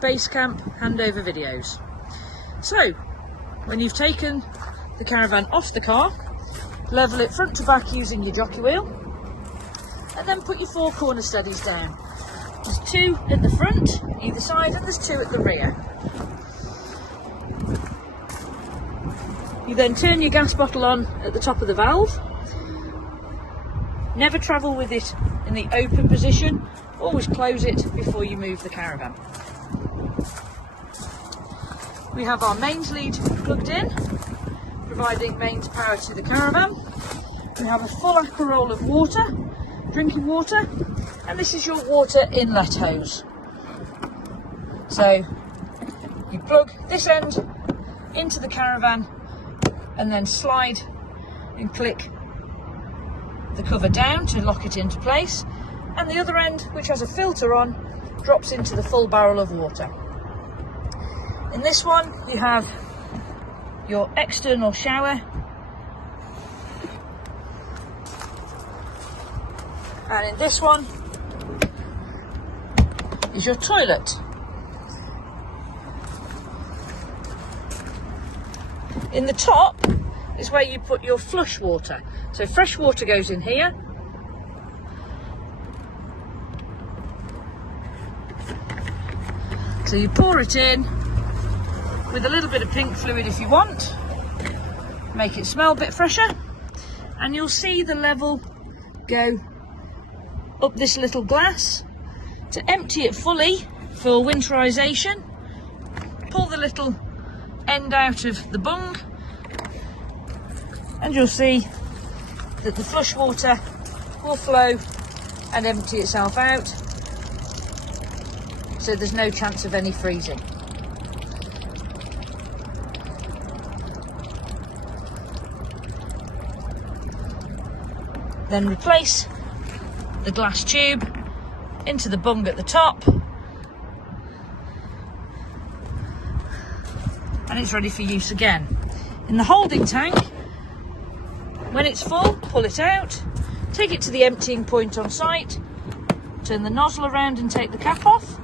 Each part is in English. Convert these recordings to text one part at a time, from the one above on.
Swift Basecamp handover videos. So, when you've taken the Caravan off the car, level it front to back using your jockey wheel, and then put your 4 corner steadies down. There's 2 at the front, either side, and there's 2 at the rear. You then turn your gas bottle on at the top of the valve. Never travel with it in the open position, always close it before you move the Caravan. We have our mains lead plugged in, providing mains power to the Caravan. We have a full aqua roll of water, drinking water, and this is your water inlet hose. So you plug this end into the Caravan and then slide and click the cover down to lock it into place, and the other end, which has a filter on, drops into the full barrel of water. In this one you have your external shower, and in this one is your toilet. In the top is where you put your flush water. So fresh water goes in here. So you pour it in with a little bit of pink fluid if you want. Make it smell a bit fresher. And you'll see the level go up this little glass. To empty it fully for winterization, pull the little end out of the bung, and you'll see that the flush water will flow and empty itself out, so there's no chance of any freezing. Then replace the glass tube into the bung at the top, and it's ready for use again. In the holding tank, when it's full, pull it out, take it to the emptying point on site, turn the nozzle around and take the cap off.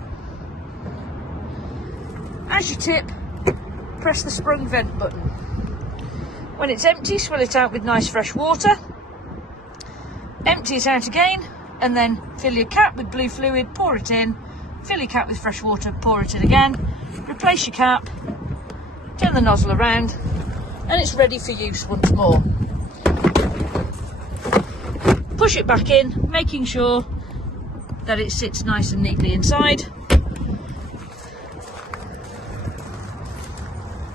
As you tip, press the sprung vent button. When it's empty, swill it out with nice fresh water, empty it out again, and then fill your cap with blue fluid, pour it in, fill your cap with fresh water, pour it in again, replace your cap, turn the nozzle around, and it's ready for use once more. Push it back in, making sure that it sits nice and neatly inside.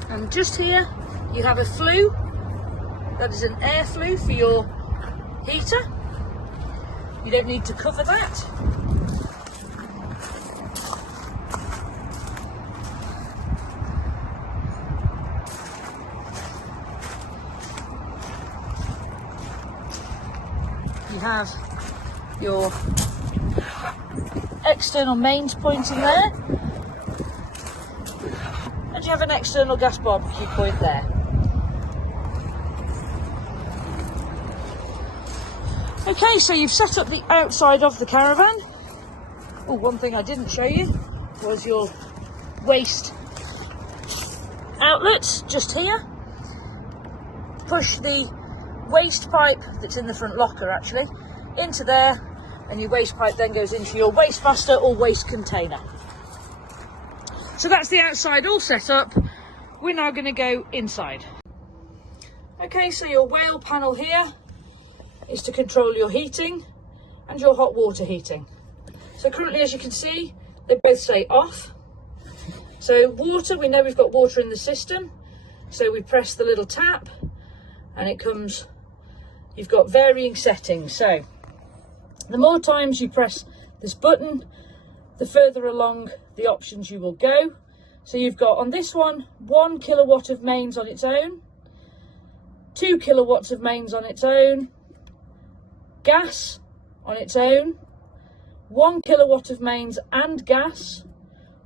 And just here you have a flue, that is an air flue for your heater. You don't need to cover that. You have your external mains point in there, and you have an external gas barbecue point there. Okay, so you've set up the outside of the Caravan. Oh, one thing I didn't show you was your waste outlets just here. Push the waste pipe that's in the front locker actually into there, and your waste pipe then goes into your waste basket or waste container. So that's the outside all set up. We're now going to go inside. Okay, so your whale panel here is to control your heating and your hot water heating. So currently, as you can see, they both say off. So water, we know we've got water in the system, so we press the little tap and it comes. You've got varying settings, so the more times you press this button, the further along the options you will go. So you've got on this one 1 kilowatt of mains on its own, 2 kilowatts of mains on its own, gas on its own, 1 kilowatt of mains and gas,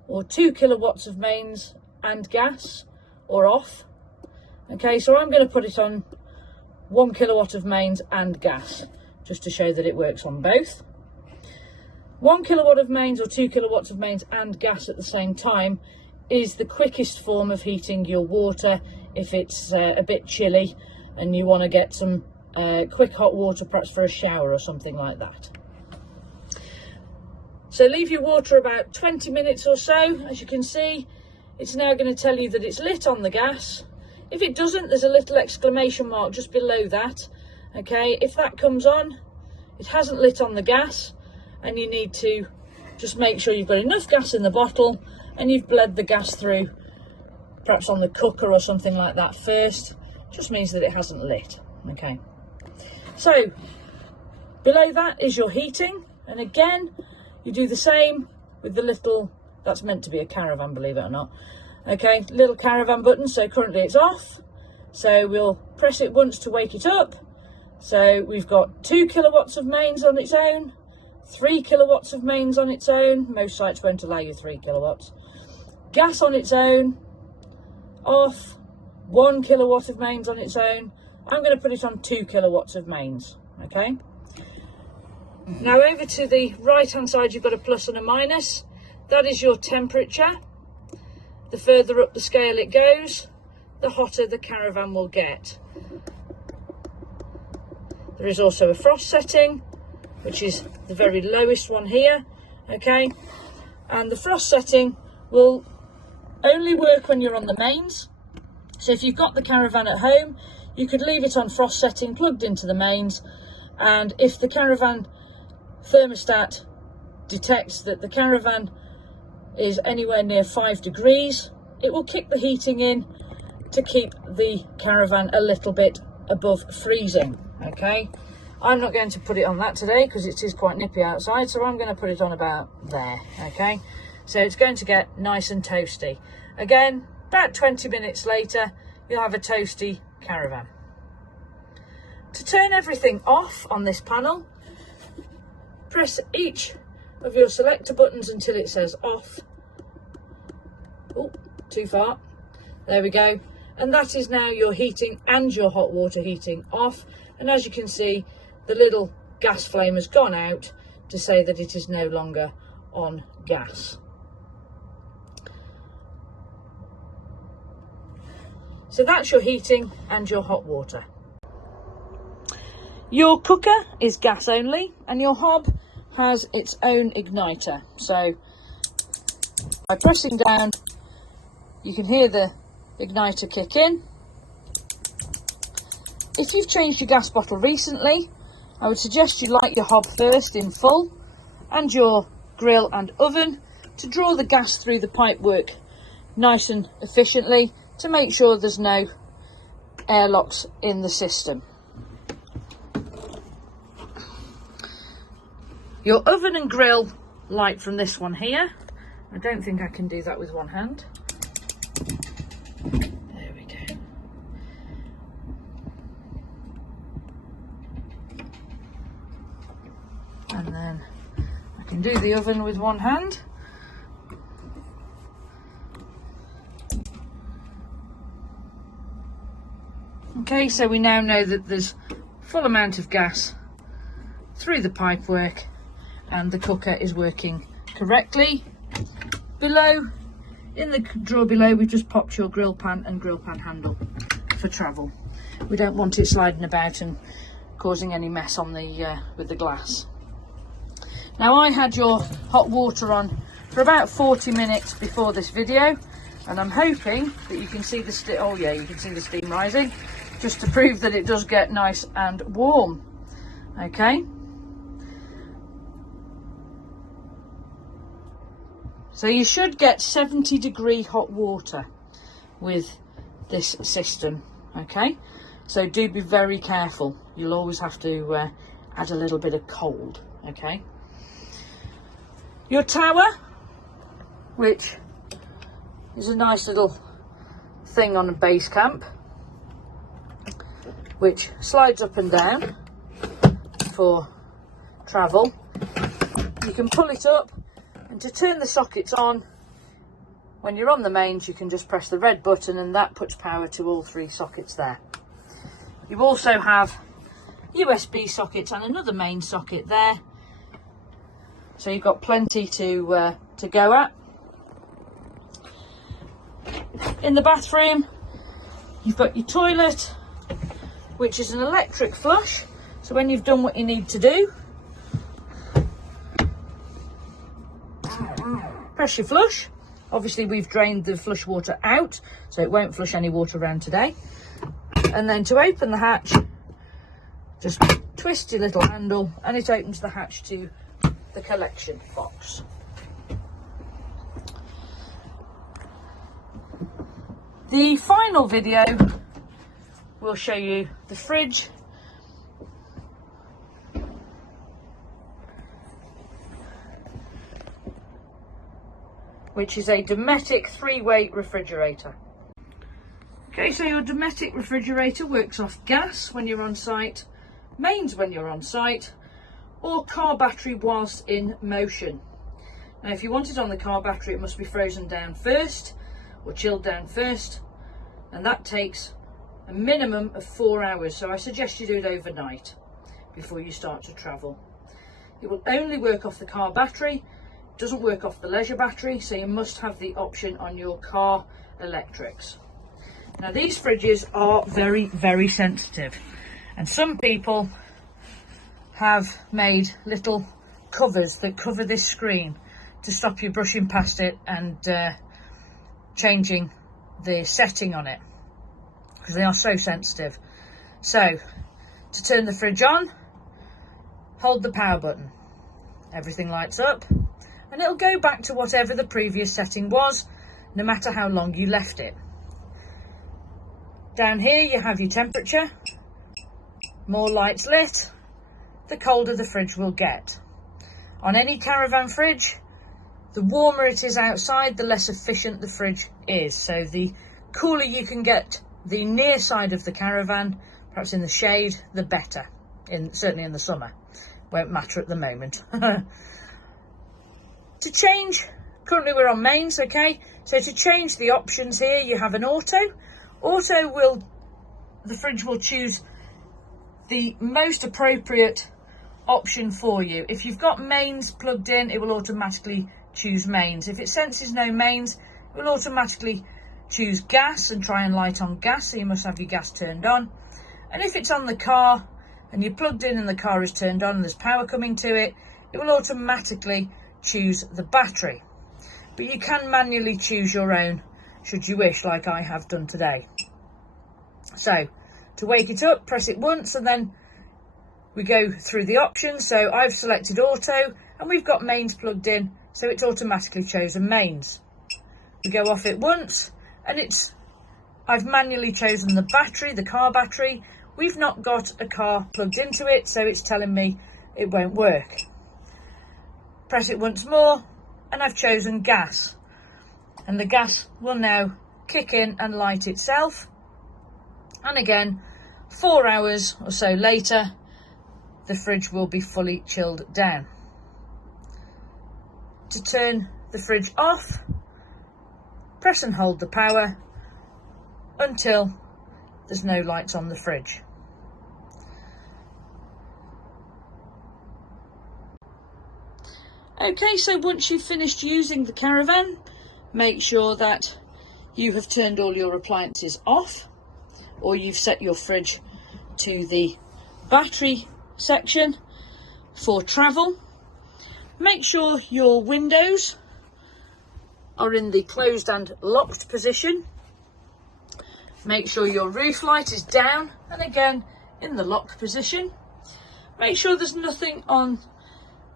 or 2 kilowatts of mains and gas, or off. Okay, so I'm going to put it on 1 kilowatt of mains and gas, just to show that it works on both. 1 kilowatt of mains or 2 kilowatts of mains and gas at the same time is the quickest form of heating your water if it's a bit chilly and you want to get some quick hot water, perhaps for a shower or something like that. So leave your water about 20 minutes or so. As you can see, it's now going to tell you that it's lit on the gas. If it doesn't, there's a little exclamation mark just below that. Okay, if that comes on, it hasn't lit on the gas, and you need to just make sure you've got enough gas in the bottle and you've bled the gas through, perhaps on the cooker or something like that first. Just means that it hasn't lit. Okay, so below that is your heating, and again you do the same with the little, that's meant to be a Caravan, believe it or not. Okay, little Caravan button. So currently it's off, so we'll press it once to wake it up. So we've got 2 kilowatts of mains on its own, 3 kilowatts of mains on its own. Most sites won't allow you 3 kilowatts. Gas on its own, off, 1 kilowatt of mains on its own. I'm going to put it on 2 kilowatts of mains. Okay. Now over to the right hand side, you've got a plus and a minus. That is your temperature. The further up the scale it goes, the hotter the Caravan will get. There is also a frost setting, which is the very lowest one here. Okay, and the frost setting will only work when you're on the mains. So if you've got the Caravan at home, you could leave it on frost setting plugged into the mains, and if the Caravan thermostat detects that the Caravan is anywhere near 5 degrees, it will kick the heating in to keep the Caravan a little bit above freezing. Okay, I'm not going to put it on that today because it is quite nippy outside, so I'm going to put it on about there. Okay, so it's going to get nice and toasty. Again, about 20 minutes later, you'll have a toasty Caravan. To turn everything off on this panel, press each of your selector buttons until it says off. Oh, too far. There we go. And that is now your heating and your hot water heating off. And as you can see, the little gas flame has gone out to say that it is no longer on gas. So that's your heating and your hot water. Your cooker is gas only, and your hob has its own igniter. So by pressing down, you can hear the igniter kick in. If you've changed your gas bottle recently, I would suggest you light your hob first in full, and your grill and oven, to draw the gas through the pipework nice and efficiently, to make sure there's no airlocks in the system. Your oven and grill light from this one here. I don't think I can do that with one hand. There we go. And then I can do the oven with one hand. Okay, so we now know that there's full amount of gas through the pipework, and the cooker is working correctly. Below, in the drawer below, we've just popped your grill pan and grill pan handle for travel. We don't want it sliding about and causing any mess on the with the glass. Now, I had your hot water on for about 40 minutes before this video, and I'm hoping that you can see the steam. Oh yeah, you can see the steam rising, just to prove that it does get nice and warm. Okay. So you should get 70-degree hot water with this system. Okay, so do be very careful. You'll always have to add a little bit of cold. Okay. Your tower, which is a nice little thing on a Basecamp, which slides up and down for travel. You can pull it up, and to turn the sockets on, when you're on the mains, you can just press the red button, and that puts power to all 3 sockets there. You also have USB sockets and another main socket there, so you've got plenty to go at. In the bathroom, you've got your toilet, which is an electric flush. So when you've done what you need to do, press your flush. Obviously we've drained the flush water out, so it won't flush any water around today. And then to open the hatch, just twist your little handle and it opens the hatch to the collection box. The final video will show you the fridge, which is a Dometic 3-way refrigerator. Okay, so your Dometic refrigerator works off gas when you're on site, mains when you're on site, or car battery whilst in motion. Now if you want it on the car battery, it must be frozen down first or chilled down first, and that takes a minimum of 4 hours, so I suggest you do it overnight before you start to travel. It will only work off the car battery, it doesn't work off the leisure battery, so you must have the option on your car electrics. Now these fridges are very, very sensitive, and some people have made little covers that cover this screen to stop you brushing past it and changing the setting on it, because they are so sensitive. So to turn the fridge on, hold the power button, everything lights up and it'll go back to whatever the previous setting was, no matter how long you left it. Down here you have your temperature. More lights lit, the colder the fridge will get. On any Caravan fridge, the warmer it is outside, the less efficient the fridge is. So the cooler you can get the near side of the Caravan, perhaps in the shade, the better. Certainly in the summer. Won't matter at the moment. To change, currently we're on mains, okay? So to change the options here, you have an auto. The fridge will choose the most appropriate option for you. If you've got mains plugged in, it will automatically choose mains. If it senses no mains, it will automatically choose gas and try and light on gas, so you must have your gas turned on. And if it's on the car and you're plugged in and the car is turned on and there's power coming to it, it will automatically choose the battery. But you can manually choose your own should you wish, like I have done today. So to wake it up, press it once and then we go through the options. So I've selected auto and we've got mains plugged in, so it's automatically chosen mains. We go off it once and I've manually chosen the battery, the car battery. We've not got a car plugged into it, so it's telling me it won't work. Press it once more and I've chosen gas, and the gas will now kick in and light itself. And again, 4 hours or so later, the fridge will be fully chilled down. To turn the fridge off, press and hold the power until there's no lights on the fridge. Okay, so once you've finished using the Caravan, make sure that you have turned all your appliances off, or you've set your fridge to the battery section for travel. Make sure your windows are in the closed and locked position. Make sure your roof light is down and again in the lock position. Make sure there's nothing on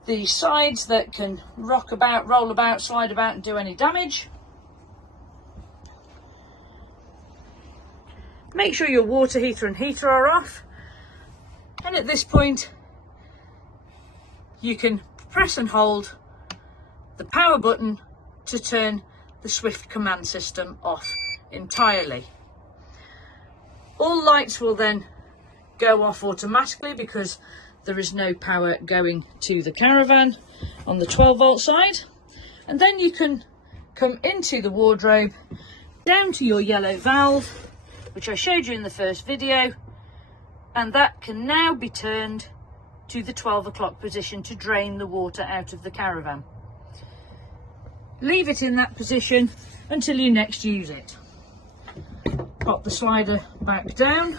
the sides that can rock about, roll about, slide about and do any damage. Make sure your water heater and heater are off, and at this point you can press and hold the power button to turn the Swift command system off entirely. All lights will then go off automatically because there is no power going to the Caravan on the 12-volt side. And then you can come into the wardrobe, down to your yellow valve, which I showed you in the first video, and that can now be turned to the 12 o'clock position to drain the water out of the caravan. Leave it in that position until you next use it. Pop the slider back down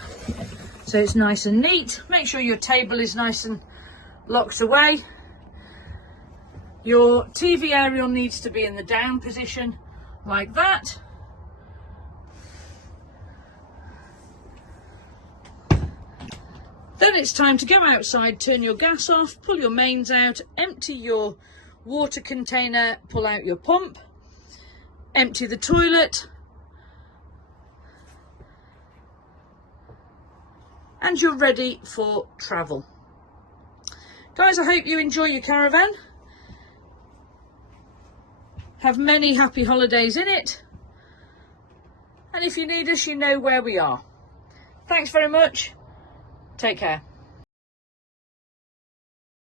so it's nice and neat. Make sure your table is nice and locked away. Your TV aerial needs to be in the down position like that. Then it's time to go outside, turn your gas off, pull your mains out, empty your water container, pull out your pump, empty the toilet, and you're ready for travel. Guys, I hope you enjoy your caravan. Have many happy holidays in it. And if you need us, you know where we are. Thanks very much. Take care.